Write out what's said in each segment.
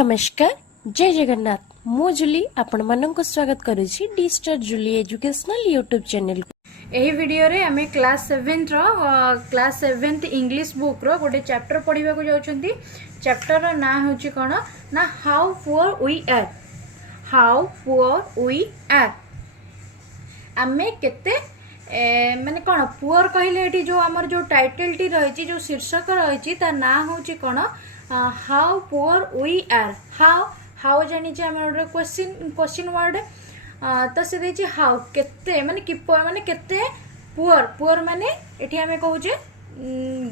नमस्कार जय जगन्नाथ मु जुली आपण मानक स्वागत करुछि डिस्टर जुली एजुकेशनल यूट्यूब चैनल को। एही वीडियो रे हमें क्लास 7 रो क्लास 7th इंग्लिश बुक रो गोटे चैप्टर पढ़िबा को जाउछंती। चैप्टर रो ना होछि कोन ना how poor we are. How poor we are आमे केते माने कोन पुअर कहले एठी जो हमर जो टाइटल टी रहिछि जो शीर्षक रहिछि ता ना होछि कोन how poor we are. How जानि जे हमर क्वेश्चन वर्ड तो से देछि हाउ केते माने केते पुअर माने एठी हमें कहूजे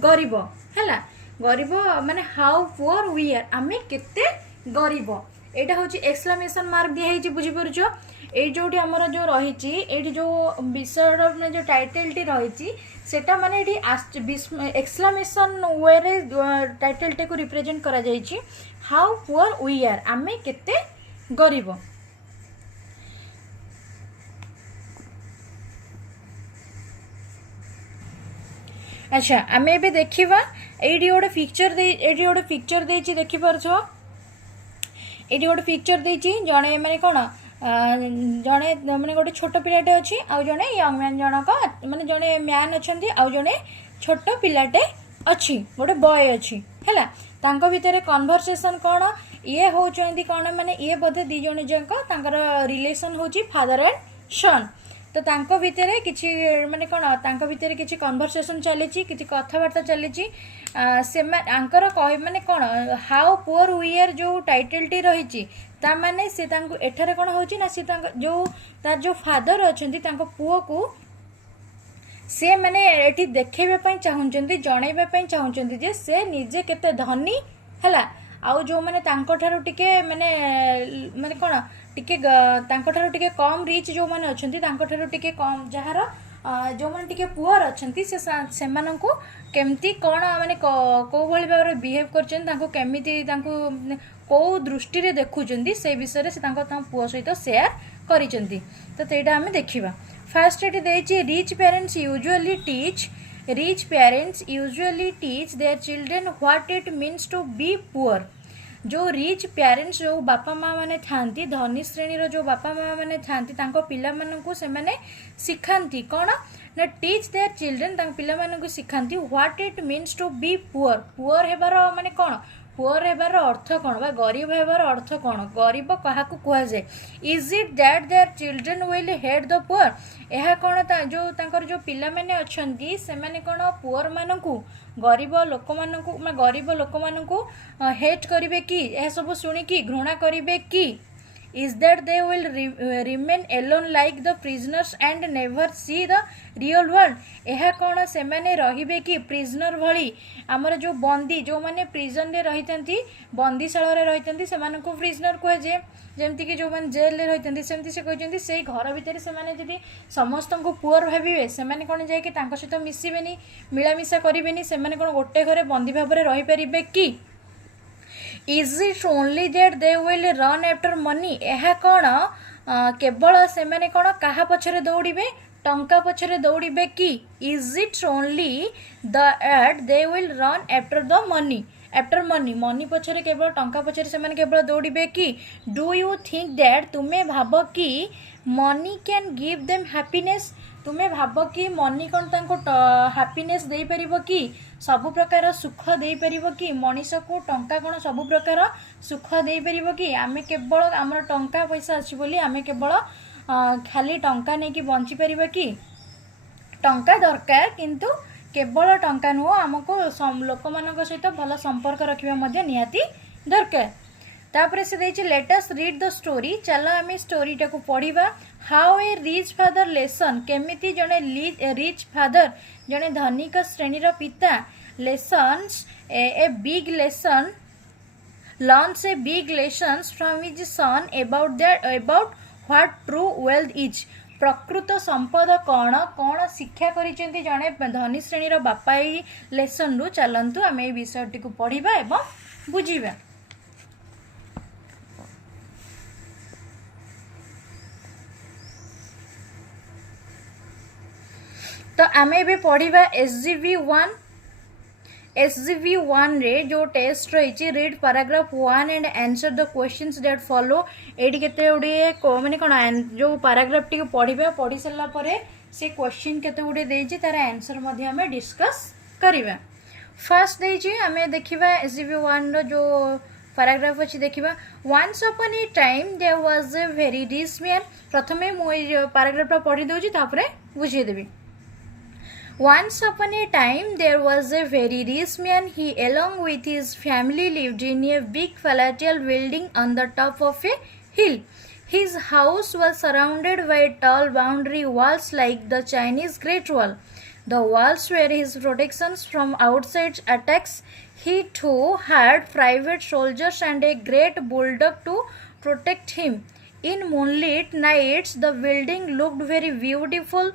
गरीब हैला। गरीब माने हाउ पुअर वी आर आमे केते गरीब। एटा होछि एक्सक्लेमेशन मार्क दिया हेछि बुझि परछो। ए जोटी हमर जो रहिछि एठी जो विषय में जो टाइटल टी रहिछि सेटा माने एठी एक्सक्लेमेशन वे रे टाइटल टे को रिप्रेजेंट करा जाइछि हाउ पुअर वी आर आमे केते गरीब। अच्छा आमे एबे देखिबा एठी गोटे पिक्चर देछि देखि परछो। एठी गोटे पिक्चर देछि जणे माने कोन जणे माने गोटे छोट पिलाटे अछि आ जणे यंग मैन जनक माने जणे मैन अछंती आ जणे छोट पिलाटे अछि गोटे बॉय अछि हैला। तांको भितरे कन्वर्सेशन कोन ये होचंती कोन माने ये बोधे दी जणे जंक तांकर रिलेशन होची फादर एंड सन। तो तांको भितरे किछि माने कोन तांको भितरे किछि कन्वर्सेशन चलेछि किछि कथावार्ता चलेछि से आंकर कहि माने कोन हाउ पुअर वी आर जो टाइटल टी रहिछि ता माने से तांको एठारे कोन होछि ना से तांको जो तार जो फादर अछंती तांको पुओ को से माने एठी देखेबे पई चाहुचंती जणैबे पई चाहुचंती जे से निजे केते धनी हला। आउ जो माने तांको ठारो टिके माने माने कोन टिके तांको ठारो टिके कम रिच जो माने अछंती तांको ठारो टिके कम जहार जो माने टिके पुअर अछंती से माननकु केमती कोन माने को भली भाबरे बिहेव करछन तांको केमिति तांको को दृष्टि रे देखुचंती से विषय रे से तांको पुओ सहित शेयर करिचंती। तो तेटा हमें देखिबा। फर्स्ट एटी देछि rich parents usually teach their children what it means to be poor. जो रिच पेरेंट्स जो बापा माँ माने थांती धनी श्रेणी रो जो बापा माँ माने थांती तांको पिला माननकु से माने सिखांती कोन ना टीच देयर चिल्ड्रन तांको पिला माननकु सिखांती what it means to be poor. Poor हेबार माने कोन पुअर हेबार अर्थ कोन बा गरीब हेबार अर्थ कोन गरीब काहाकु कुहा जाय। Is it that their children will hate the poor. एहा कोन ता जो तांकर जो पिला माने अछंती से माने कोन पुअर माननकु गरीब लोक माननकु हेट करिवे कि ए सब सुनी कि घृणा करिवे कि। Is that they will remain alone like the prisoners and never see the real world। एहा कोन से माने रहिबे कि प्रिजनर भली हमर जो बंदी जो माने प्रिजन रे रहितंती बंदीशाला रे रहितंती से माने को प्रिजनर को जे जेमति कि जो माने जेल रे रहितंती सेमति से कहजंती से घर भीतर से माने जदी समस्त को पुअर भाबिबे से माने कोन जाय कि तांको सहित मिसिबेनी मिलामिसा करिबेनी से माने कोन गोटे घरे बंदी भाबरे रहि परिबे कि। Is it only that they will run after money। एहा कोन केवल से माने कोन काहा पछरे दौड़िबे टंका पछरे दौड़िबे कि। Is it only that they will run after the money money पछरे केवल टंका पछरे से माने केवल दौड़िबे कि। Do you think that तुमे भाबो कि money can give them happiness। तुमे भाबो कि मनी कोन तांको हैप्पीनेस देई परिबो कि सब प्रकार सुख देई परिबो कि मनीष को टंका कोन सब प्रकार सुख देई परिबो कि। आमे केवल हमर टंका पैसा अछि बोली आमे केवल खाली टंका नै कि बंची परिबो कि। टंका दरकार किंतु केवल टंका नुह हमको लोक मानक सहित भल संपर्क रखिबा मध्ये निहाती दरकार। तापरे से देछि let us read the story. चलो आमे स्टोरी टा को पढिबा। How a rich father lesson केमिति जने रिच फादर जने धनिक श्रेणी रो पिता lessons a big lesson learns a big lessons from his son about what true wealth is. प्रकृत संपद कौन कौन शिक्षा करिसेंती जने धनी श्रेणी रो बापा ई लेसन रु चलंतु आमे ए विषयटी को पढिबा एवं बुझिबा। तो आमे भी पढ़िबा SGV 1 SGV1 रे जो टेस्ट रही read paragraph 1 and answer the questions that follow eighty केते गुडी माने कोन जो पैराग्राफ टी पढिबा पढि सल्ला परे से क्वेश्चन केते गुडी देछि तार आंसर मध्ये हमें डिस्कस करिबा। फर्स्ट देछि हमें देखिबा SGV1 रो जो पैराग्राफ अच्छी देखिबा। Once upon a time there was a very rich man. प्रथमे मु पैराग्राफ पढि दोछि तापरे बुझिए देबी। Once upon a time there was a very rich man. He along with his family lived in a big palatial building on the top of a hill. His house was surrounded by tall boundary walls like the Chinese Great Wall. The walls were his protections from outside attacks. He too had private soldiers and a great bulldog to protect him. In moonlit nights the building looked very beautiful.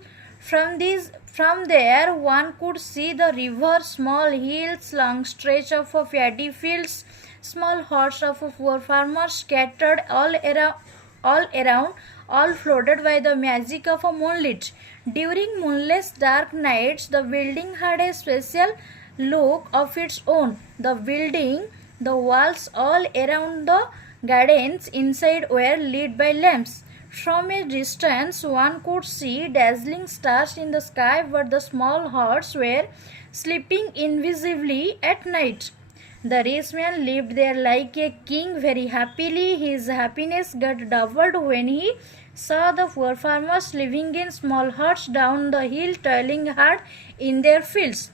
From there one could see the river, small hills, long stretch of paddy fields, small huts of poor farmers scattered all around, all flooded by the magic of a moonlight. During moonless dark nights the building had a special look of its own. The walls all around the gardens inside were lit by lamps. From a distance one could see dazzling stars in the sky, but the small huts were sleeping invisibly at night. The rich man lived there like a king very happily. His happiness got doubled when he saw the poor farmers living in small huts down the hill, toiling hard in their fields.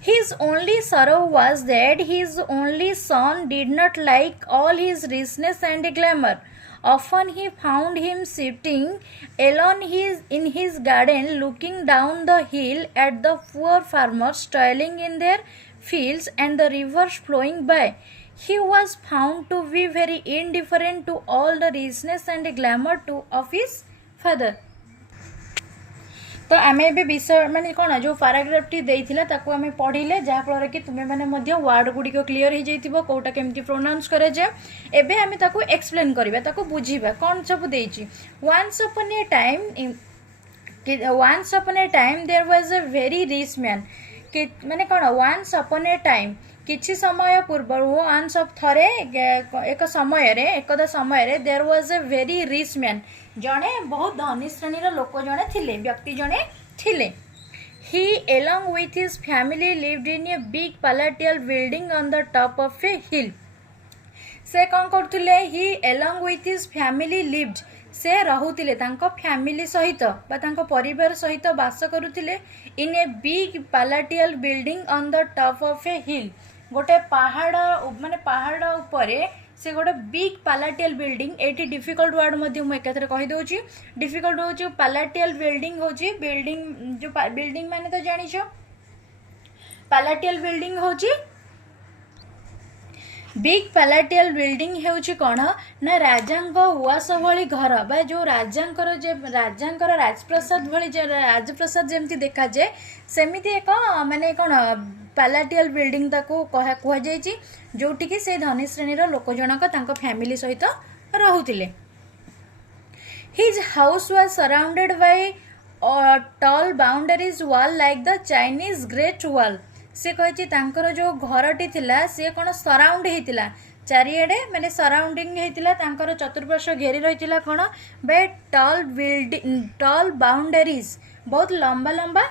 His only sorrow was that his only son did not like all his richness and glamour. Often he found him sitting alone in his garden, looking down the hill at the poor farmers toiling in their fields and the rivers flowing by. He was found to be very indifferent to all the richness and glamour of his father. तो आम ए विषय माने कौन जो paragraph T देइथिला ताको आम पढ़िले जहाँफल कि तुम्हें मैंने वार्ड गुड़िक क्लीयर हो जाइथिबो कोटा केमती प्रोनाउंस करे जे एबे आम ताको एक्सप्लेन करबा ताको बुझीबा कौन सब देइछि। Once upon a time there was a very rich man माने कौन वंस अपन ए टाइम किछि समय पूर्व वंस ऑफ थरे एकदा समय there was a very rich man जड़े बहुत धनी श्रेणी लोक जड़े थिले व्यक्ति जड़े थिले। He along with his family lived in a big palatial building on the top of a hill. से कौन करथुले he along with his family lived से रहुतिले तांको फैमिली सहित बा तांको परिवार सहित बास करुतिले in a big palatial building on the top of a hill. गोटे पहाड़ माने पहाड़ उपरे से गोटे बिग पैलाटियल बिल्डिंग एटी डिफिकल्ट वर्ड मध्य मु एकाथरे कहि दोछि। डिफिकल्ट होछि पैलाटियल बिल्डिंग होछि बिल्डिंग जो बिल्डिंग माने तो जानिछो पैलाटियल बिल्डिंग होछि बिग पैलाटियल बिल्डिंग हेउछि कोन ना राजांक उवास भली घर बा जो राजांकर जे राजांकर राजप्रसाद भली जे राजप्रसाद जेमती देखा जे सेमिति एक माने कोन पैलाटियल बिल्डिंग ताको कह जाइछि जोटी कि से धनी श्रेणीर लोक जनक तांको फैमिली सहित रहुतिले। His house was surrounded by tall boundaries wall like the Chinese great wall. से कहिछि तांकर जो घरटी थिला से कोन सराउंड हेतिला चारिएडे माने सराउंडिंग हेतिला तांकर चतुर्पार्श्व घेरी रहितिला कोन बाय टॉल बाउंडरीज बहुत लंबा लंबा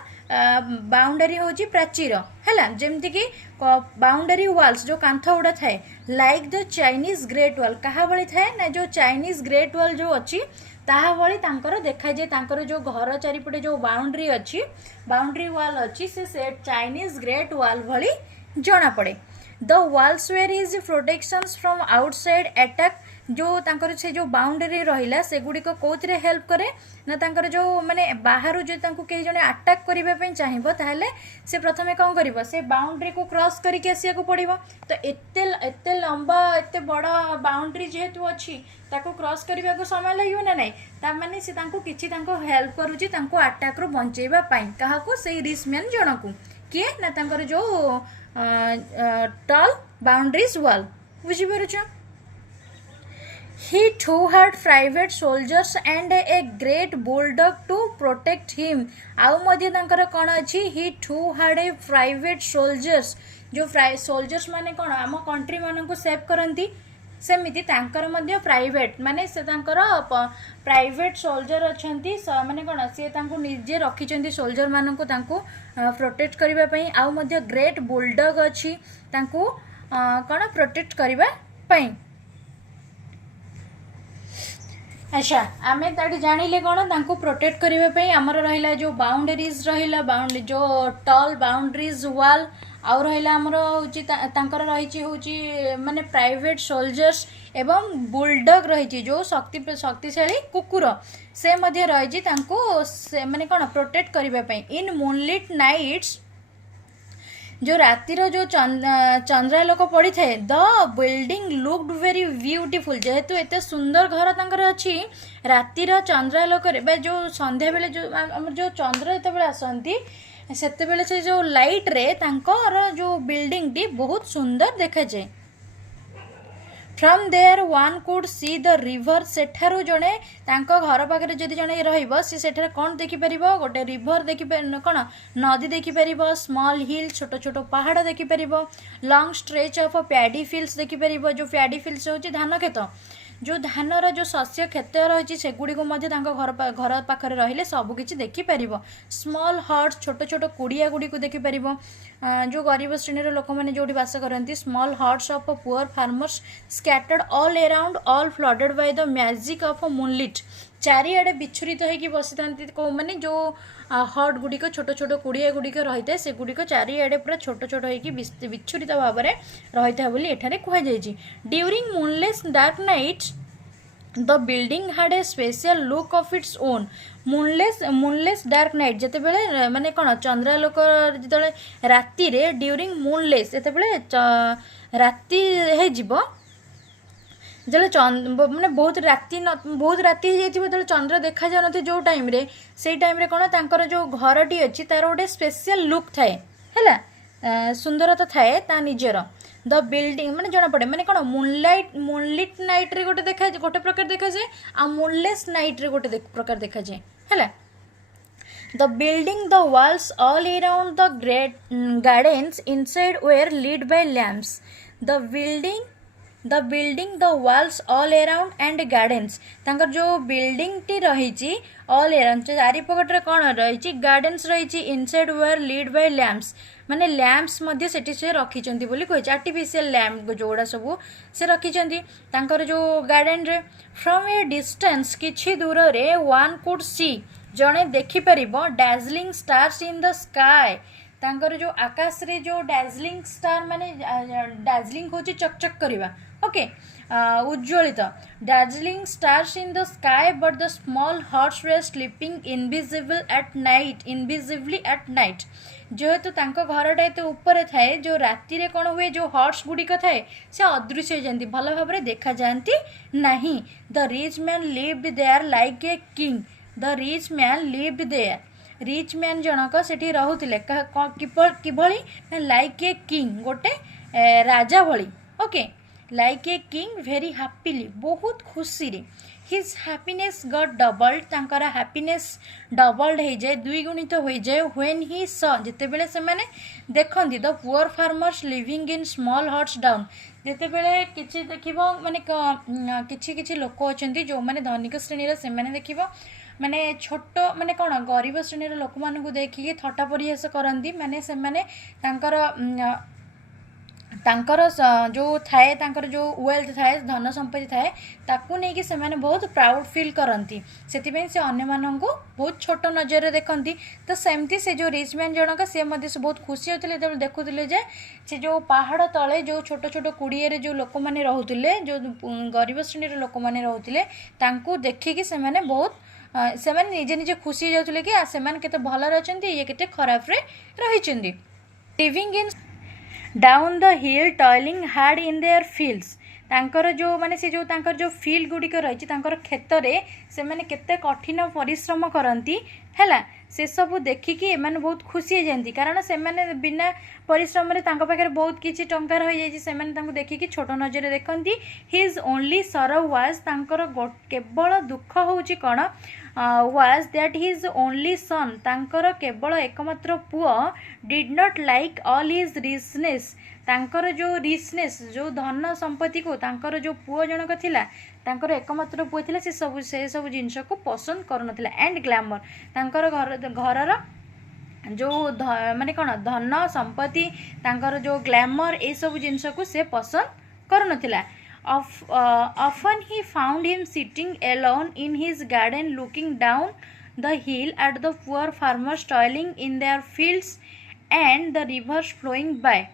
बाउंडरी होची प्राचीर हैला जेमती कि बाउंडरी वॉल्स जो कांथ उड़ा थाए like the Chinese great wall कहा भली थाए ना जो चाइनीज ग्रेट वॉल जो अच्छी ताहा भली तांकर देखा जे तांकर जो घर चारिपटे जो बाउंडरी अच्छी बाउंडरी वॉल अच्छी से चाइनीज ग्रेट वॉल भली जना पड़े। The walls were is protections from outside attack जो तांकर से जो बाउंडरी रहिला से गुडिक कोथरे हेल्प करे ना तांकर जो माने बाहरु जो तांको के जने अटैक करिबा पई चाहिबो ताहले से प्रथमे कोन करिवो से बाउंडरी को क्रॉस करिके आसिया को पड़िबो। तो एते लंबा एते बड़ा बाउंडरी जेहेतु अछि ताको क्रॉस करिबा को समय लागियो ना नै ता माने से तांको किछि तांको हेल्प करूची तांको अटैक रो बंचेबा पई काहाको से रिच मैन जनकू किए ना तांकर जो टॉल बाउंड्रीज वॉल बुझी पारुछ। He too had private soldiers and a great bulldog to protect him. आउ मध्य तांकर कौन अच्छी he too had a private soldiers. जो सोल्जर्स माने कौन आम कंट्री मान को सेव करती सेमिति तांकर मध्य प्राइवेट माने से तांकर प्राइवेट सोल्जर अछंती माने कौन सी तांको निजे रखिचंती सोल्जर मान को तांको प्रोटेक्ट करबा पई आउ मध्य ग्रेट बुलडॉग अच्छी तांको कौन प्रोटेक्ट करबा पई। अच्छा आमे ताटी जानिले कौन तांको प्रोटेक्ट करबा पई हमर रहिला जो बाउंड्रीज रहिला जो टॉल बाउंड्रीज वॉल आउ रहिला हमर होची तांकर रहिची होची माने प्राइवेट सोल्जर्स एवं बुलडॉग रहिची जो शक्तिशाली कुकुर से मध्य रहिची तांको से माने कोन प्रोटेक्ट करबा पई। इन मूनलिट नाइट्स जो रातिर जो चंद्रालोक पड़ी थे the building looked very beautiful जेहेतु एते सुंदर घर तांकर अछि रातिर चंद्रालोक रे जो संध्या बेले जो हमर जो चंद्र एते बेले आसंती सेते बेले से जो लाइट रे तांकर जो बिल्डिंग टी बहुत सुंदर देखा जाए। From there one could see the river सेठारु जणे तांको घर पाखरे जदि जणे रहिबो सी सेठार कोन देखि परिबो गोटे रिवर देखि कोन नदी देखि परिबो स्मॉल हिल छोटो छोटो पहाड़ देखि परिबो long stretch of paddy fields देखि परिबो जो पैडी फील्ड्स होची धान खेत जो धानर जो शस्य क्षेत्र रही से गुड़ी को घर पाखरे रहिले सब किछि देखि परिबो स्मॉल हट्स छोटो छोटो कुड़िया गुड़ी को देखि परिबो जो गरीब श्रेणी लोक मैंने जो बास करती small huts of poor farmers scattered all around all flooded by the magic of moonlit चारिआडे विच्छुरित होगी बसी था मैंने जो हट गुड़िक छोट छोट कुड़िया गुड़िक रही है से गुड़िक चारिआडे पूरा छोट छोट होगी विच्छुरित भाव में रही था बोली एठारे कहुई। During moonless dark night the building had a special look of its own. Moonless dark night जिते बड़े माने कौन चंद्रालोक जिते राति रे ड्यूरिंग मूनलेस जिते बड़े राति है जीव जो मैंने बहुत राति हो चंद्र देखा जा जो टाइम रे से टाइम रे कौन तांकर जो घरटी अच्छी तार गोटे स्पेशल लुक थाए है सुंदरता थाए ता निजर द बिल्डिंग मैंने जना पड़े मैंने कौन मूनलिट नाइट रे गोटे देखा गोटे प्रकार देखा जाए आ मूनलेस नाइट रे गोटे प्रकार देखा जाए है। The building, the walls all around the great gardens inside were lit by lamps. The building, the walls all around and gardens. तांकर जो बिल्डिंग टी रही ऑल अराउंड चारिपटे कौन रही गार्डेन्स रही inside were lead by lamps माने lamps मध्य सेठी से रखिचंती बोली कहि आर्टिफिशियल लैम्प जोड़ा सब से रखिचंती तांकर जो गार्डन रे फ्रॉम ए डिस्टेंस किछि दूर रे वन कुड सी जणे देखि परिबो dazzling stars in the sky तांकर जो आकाश रे जो डार्जिलिंग स्टार माने डार्जिलिंग होची चकचक करबा ओके उज्ज्वलित dazzling stars in the sky but the small houses were sleeping invisibly at night जेहेतु तांको घरटा एते ऊपर थाए जो राति रे कौन हुए जो हॉर्स गुड़िक थाए से अदृश्य हो जाती भल भाव में देखा जाती नहीं। The rich man lived there like a king the rich man lived there rich man जनक सेठी रहुतिले किभली लाइक ए किंग गोटे राजा भली okay like a king very happily बहुत खुशी रे हिज हैप्पीनेस गॉट डबल्ड तांकर हैप्पीनेस डबल्ड हो जाए द्विगुणित हो जाए व्हेन ही स जिते बेले से माने देखंती the poor farmers living in small huts down जिते बेले किछि देखिबो माने किछि लोक अछंती जो माने धनिक श्रेणी रे से माने देखिबो माने छोट माने कौन गरीब श्रेणी रे लोक मानकु देखिए थट्टा परिहास करंती माने से माने तांकर जो थाए तांकर जो वेल्थ थाए धन संपत्ति थाए ताकू नहीं कि से माने बहुत प्राउड फील करती से से अन्य मानकु बहुत छोट नजर देखती तो सेमती से जो रिच मैन जनक से बहुत खुशी होते देखुले जे से जो पहाड़ तले जो छोट छोट कुड़िए जो लोक मैंने रोते जो गरीब श्रेणी लोक मैंने रोते तांकू देखिकी से माने बहुत से माने निजे निजे खुशी जाते कि से केते भलरे अछंती ये केते खराब रे रहिचंती। Living in down the hill toiling hard in their fields तांकर जो माने से जो तांकर जो फील्ड गुड़िक रही तांकर क्षेत्र रे से माने केते कठिन परिश्रम करती हैला से सब देखिकी एमाने बहुत खुशी हो जाती कारण से बिना परिश्रम पाखे बहुत किसी टंका रही जाए देखिकी छोट नजर देखती हिज ओनली सरव वाज केवल दुख हूँ कौन was that his only son तांकर केवल एकमात्र पुआ did not like all his richness तांकर जो रिचनेस जो धन संपत्ति को तांकर जो पुआ जनक थिला तांकर एकमात्र पुआ थिला से सब जिनस को पसंद करनथिला एंड ग्लैमर तांकर घरर जो माने कौन धन संपत्ति तांकर जो ग्लैमर ये सब जिनस को से पसंद करनथिला often he found him sitting alone in his garden looking down the hill at the poor farmers toiling in their fields and the rivers flowing by.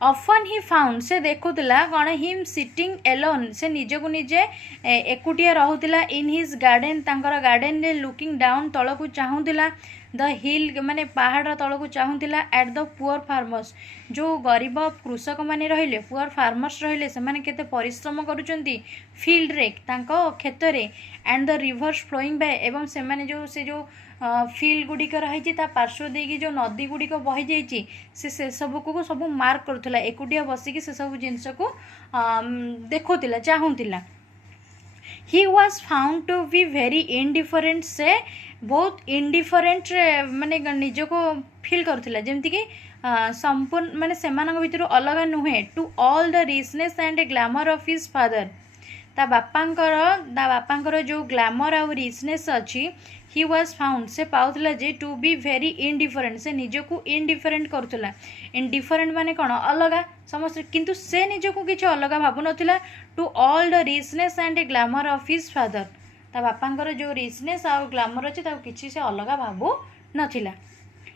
Often he found से देखुला कौन him sitting alone से निज को निजे एकुटिया रहूला in his garden तांकर garden रे looking down तल को चाहूला द हिल माने पहाड़ तल को चाहूला एट द पुअर फार्मर्स जो गरीब कृषक माने रहिले पुअर फार्मर्स रहिले से माने केते परिश्रम करूचंती फील्ड रे तांको खेत रे and the rivers flowing by एवं से माने जो फील्ड गुड़िक रही पार्श्व देकी जो नदी गुड़िक बही जाइए से सब को सब मार्क करूला एकुटिया बसिकी से सब जिनस को देखुला चाहूला he was found to be very indifferent से बहुत इनडिफरेंट माने निज को फील करूला जमती कि संपूर्ण माने सेमानक भितर अलग नुहे to all the richness and glamour of his father ता बापांकर जो ग्लैमर आउ रिचनेस अच्छी ही वाज फाउंड से पाउला जे टू बी वेरी इनडिफरेंट से निज को इनडिफरेंट करूला इनडिफरेंट माने कौन अलग समस्त किंतु से निज को किसी अलग भावु नथिला to all the richness and glamour of his father ता बापांकर जो रिचनेस आउ ग्लैमर अच्छे किसी से अलग भावु नथिला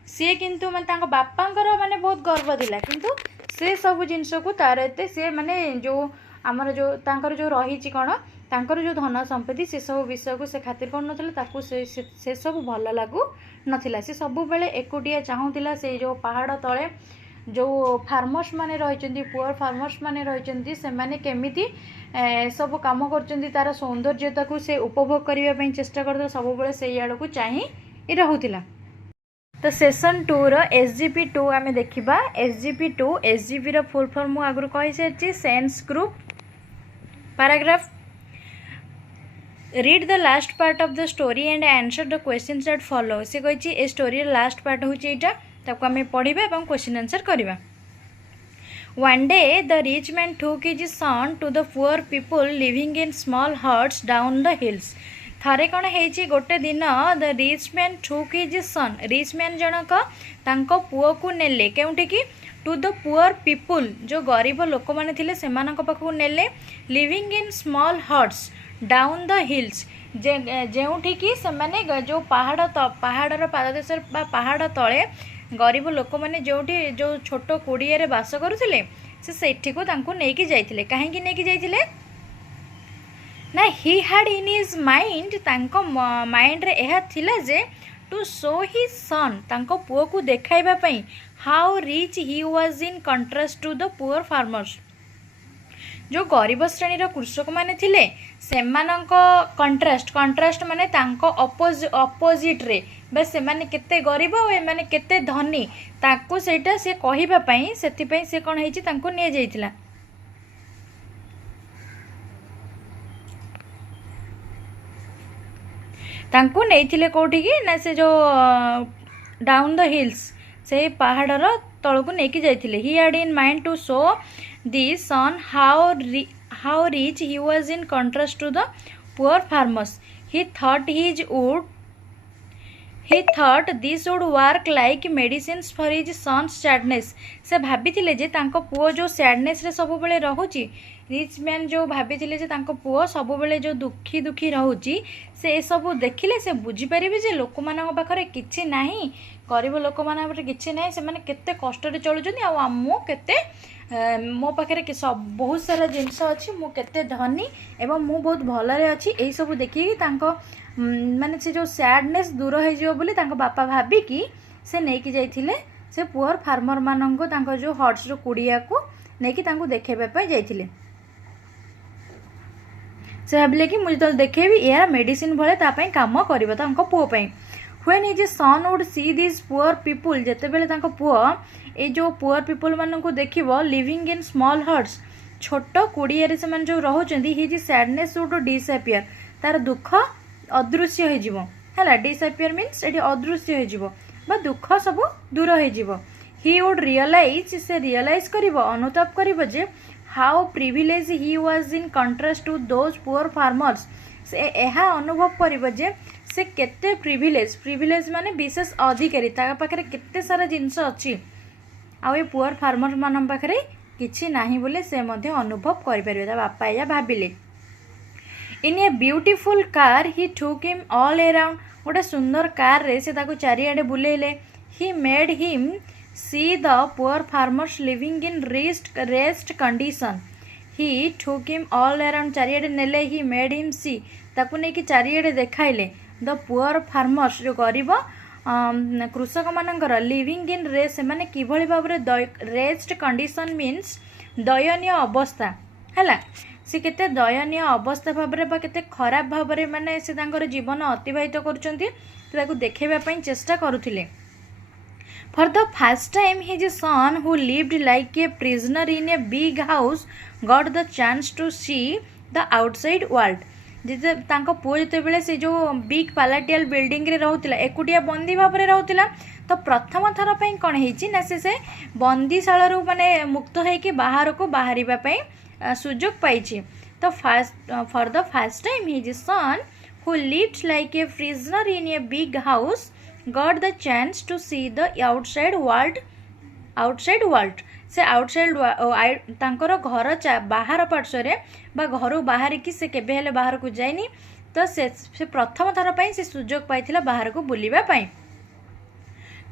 सी किंतु माने तांको बापांकर माने बहुत गर्व थिला किंतु से सब जिनस को तार एते से माने जो आमर जो तांकर जो रही कौन तांकर जो धन संपत्ति से सब विषय को से खातिर कर नथिला से सब भल लागू नथिला से सब बेले एकुटिया चाहूला से जो पहाड़ तले जो फार्मर्स माने रहिचंती पुअर फार्मर्स माने रहिचंती से माने केमिति सब काम करचंती तार सौंदर्यता को से उपभोग करबा पई चेष्टा करतो सब बेले से याड को चाहि रहउतिला तो सेशन 2 रो SGP2 आमे देखिबा SGP2 SGP रो फुल फॉर्म मु आगु कहि सेछि sense group paragraph read the last part of the story and answer the questions that follow से कहि ए स्टोरी रो लास्ट पार्ट होछि एटा ताको आमे पढिबा एवं क्वेश्चन आंसर करबा One day the rich man took his son to the poor people living in small huts down the hills. थरे कौन है गोटे दिन the rich man took his son rich man जनक तांको पुओ को नेले केउठिकी टू द पुअर पीपुल जो गरीब लोक माने थिले सेमानक पाखु नेले living in small huts down the hills जेउठिकी सेमाने जो पहाड़र पाददेश पहाड़ तले गरीब लोक मैंने जो छोट कुड़िया बास करुले से सेठी को तांको नेकी जाइथिले काहेकि नेकी जाइथिले ना he had in his mind तांको माइंड रे एहा थिला जे टू शो हिज सन तांको पुओ को देखाइबा पई how rich he was in contrast to the poor farmers जो गरीब श्रेणी कृषक माने थिले सेमानक कंट्रास्ट माने तांको अपोजिट रे बस से माने केते गरीब और ए माने केते धनी ताको सेटा से कहिबा पई सेति पई से कोन हेछि तांको निया जाइतिला तांको नेइथिले कोठी की ना से जो डाउन द हिल्स से पहाड़र तळको नेकी जाइथिले he had in mind to show this son how rich he was in contrast to the poor farmers he thought this would work like medicines for his son's sadness से भाभी जे तांको पुओ जो सैडनेस रे सब बेले रहूची रिच मैन जो भाभी जे तांको पुओ सब बेले जो दुखी रहूची से ए सब देखिले से बुझी परिबे जे लोक मानक पाखरे किछि नाही गरीब लोक मानक पाखरे किछि नाही से माने केते कष्ट रे चलुचनी आ मो केते मो पाखे सब बहुत सारा जिनस अच्छी मु केते धनी एवं मु बहुत भलरे अच्छी यही सब देखिए माने से जो सैडनेस दूर हो बोली बापा भाविकी से नहीं जाइथिले से पुअर फार्मर मानंको तांको जो हट्स रो कुड़िया को नेकी तांको देखेबा पई जाइथिले से भाबिले कि मुझे तो देखेबी यार मेडिसिन भले ता पई काम करबो तांको पुओ पई When his son would see these poor people, ଯେତେବେଳେ ତାଙ୍କ ପୁଅ ଏ जो poor people ମାନଙ୍କୁ ଦେଖିବ living in small huts, ଛୋଟ କୁଡ଼ିଆରେ ସେମାନେ ଯେଉଁ ରହୁଛନ୍ତି, his sadness would disappear, ତାର ଦୁଃଖ ଅଦୃଶ୍ୟ ହେଇଯିବ ହେଲା। disappear means ଏଠି ଅଦୃଶ୍ୟ ହେଇଯିବ ବା ଦୁଃଖ ସବୁ ଦୂର ହେଇଯିବ। he would realize, ସେ realize କରିବ, ଅନୁତାପ କରିବ ଯେ how privileged he was in contrast to those poor farmers, से ଏହା ଅନୁଭବ କରିବ ଯେ से केते प्रिविलेज माने विशेष अधिकारी, ता पाखरे केते सारा जिनस अछि आ ए पुअर फार्मर मान पाखरे किछि नाही बोले से मध्ये अनुभव करि परिबे। ता बापा या भाबिले। In a beautiful car he took him all around, गोटे सुंदर कार रे से ताको चारिआडे बुलेले। He made him see the poor farmers living in wretched condition, he took him all around, चारिआडे नेले। ही मेड हिम सी, ताको नै कि चारिआडे देखाइले द पुअर फार्मर्स, जो गरीब कृषक मानकर लिविंग इन रेस्ट, से माने किभଳି भाबरे रेस्ट कंडीशन मीन्स दयनीय अवस्था हैला। से केते दयनीय अवस्था भाबरे बा केते खराब भाबरे माने से तांकर जीवन अतिबाहित करूचंती, ताको देखेबा पई चेष्टा करूथिले। For the first time his son who lived like a prisoner in a big house got the chance to see the outside world. जिते तांको पुओ जेतेबेले से जो बिग पालाटियल बिल्डिंग रे रहउतिला, एकुटिया बंदी भाबरे रहउतिला, तो प्रथम थर पई कोन हेची ना से बंदीशाला रु माने मुक्त है कि बाहर को बाहरिबा पई सुजोग पाइछि। तो for the first time his son who lived like a prisoner in a big house got the chance to see the outside world. से आउटसाइड तांकर घर बाहर पार्श्व बा घर बाहर की से केबे हेले बाहर को जाइनी, तो से प्रथम थर पई से सुजोग पाइथिला बाहर को बुलिबा पई।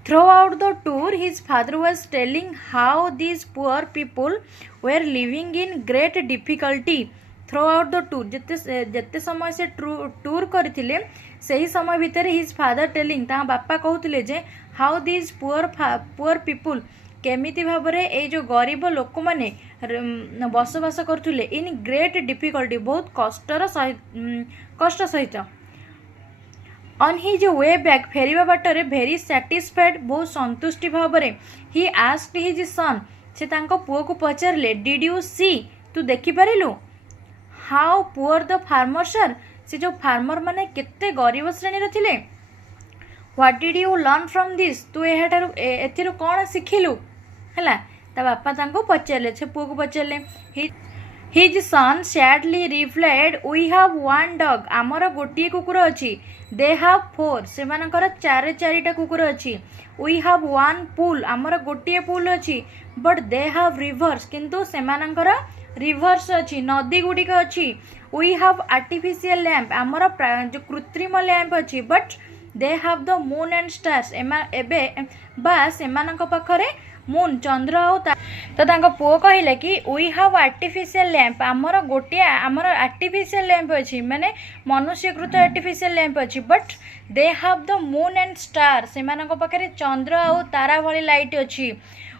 Throughout the tour his father was telling how these poor people were living in great difficulty. Throughout the tour, जेते समय से टूर करथिले सही समय भितर हिज फादर टेलिंग, ता बापा कहउथिले जे हाउ दीज पुअर पीपल, केमिति भाबरे ए जो गरीब लोक माने बसवास करथुले इन ग्रेट डिफिकल्टी, बहुत कष्ट सहित। ऑन हिज वे बैक, फेरिबा बाटरे भेरी सैटिस्फाइड, बहुत संतुष्टि भाबरे। ही आस्क्ड हिज सन, से तांको पुओ को पचारले डिड यू सी, तू देखि पारिलु how poor the farmers are, से जो फार्मर माने केते गरीब श्रेणी रे थिले। What did you learn from this, तू एथिरु कोन सिखिलु हैला। ता बापा तांको पचारले, से पुओ को पचारले। His son sadly replied we have one dog, आमर गोटिए कुकुर अछि। दे हैव फोर, से मानकर चारिटा कुकुर अछि। वी हैव वन पूल, आमर गोटिए पूल अछि। बट दे हैव रिवर्स, किंतु से मानकर रिवर्स अछि, नदी गुडिक अछि। वी हैव आर्टिफिशियल लैंप, आमर जो कृत्रिम लैंप अछि। But they have the moon and stars, एबे बा सेमानक पाखरे मून चंद्र हो। तो तांको पुओ कहिले कि वी हैव आर्टिफिशियल लैंप, आमर गोटे आमर आर्टिफिशियल लैंप अछि, माने मनुष्यकृत आर्टिफिशियल लैंप अछि। But they have the moon and star, सेमानक पाखरे चंद्र और तारा भली लाइट अछि।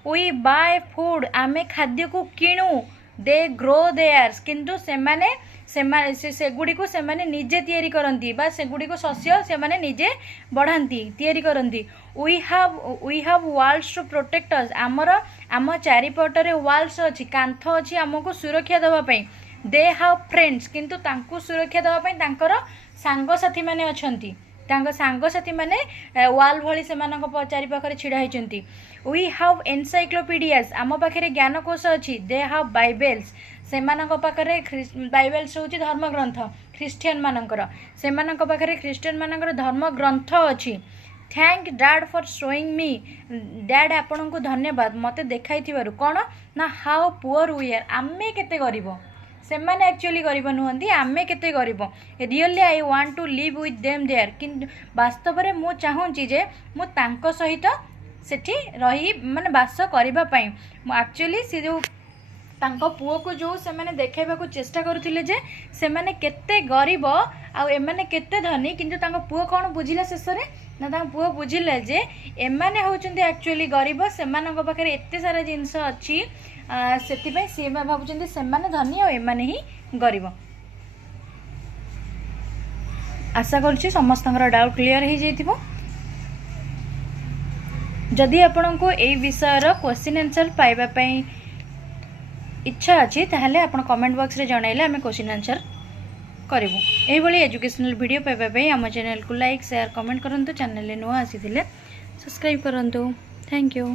वी बाय फूड, आमे खाद्य को किणु। दे ग्रो देयर्स, किंतु सेगुड़ी को सेमाने निजे तैयारी करंती बा सेगुड़ी को शस्य सेमाने निजे बढ़ांती तैयारी करंती। We have walls to protect us, आम चारिपटरे वाल्स अछि, कांथ अछि आमको सुरक्षा देबा पई। दे हैव फ्रेंड्स, किंतु तांको सुरक्षा देबा पई तांकर सांग साथी माने अछंती, तांको सांग साथी माने वाल भली सेमानक चारि पाखरे छिडा हैचंती। वी हैव एनसाइक्लोपीडियास, आम पाखरे ज्ञानकोश अछि। दे हैव बाइबल्स, सेमानक पाखरे बाइबल्स होची धर्मग्रंथ ख्रिस्टियन मानकर, सेमानक पाखरे ख्रिस्टियन मानकर धर्मग्रंथ अछि। Thank dad for showing me, dad आपन को धन्यवाद मते देखाई थिबारु। कोन ना हाउ पुअर वी आर, आमे केते गरीब, सेमाने एक्चुअली गरीब नुहंती, आमे केते गरीब। Really I want to live with them there, किंतु वास्तव रे मु चाहूची जे मु तांको सहित सेठी रही माने वास करिबा पई। मु एक्चुअली से जो तांको पुओ को जो से माने देखाइबा को चेष्टा करूथिले जे से माने केते गरीब आ एमाने केते धनी, किंतु तांको पुओ कोन बुझिला शेषरे ना तांको पुओ बुझिला जे एमाने होचंती एक्चुअली गरीब, सेमानक पाखरे एते सारा जिंस अछि, सेति पई से भाबुचंती सेमाने धनी आ एमाने ही गरीब। आशा करछि समस्तଙ୍କର डाउट क्लियर हो जाइथिबो। जदि आपण को ए विषय क्वेश्चन आंसर पाइबा पई इच्छा अच्छी ताहले आपण कमेंट बॉक्स रे जणाइले आमे क्वेश्चन आंसर करिवु। एही भली एजुकेशनल वीडियो पाइबा पई हम चैनल को लाइक शेयर कमेंट करंतु। चैनल ले नुआ आसीथिले सब्सक्राइब करंतु। Thank you.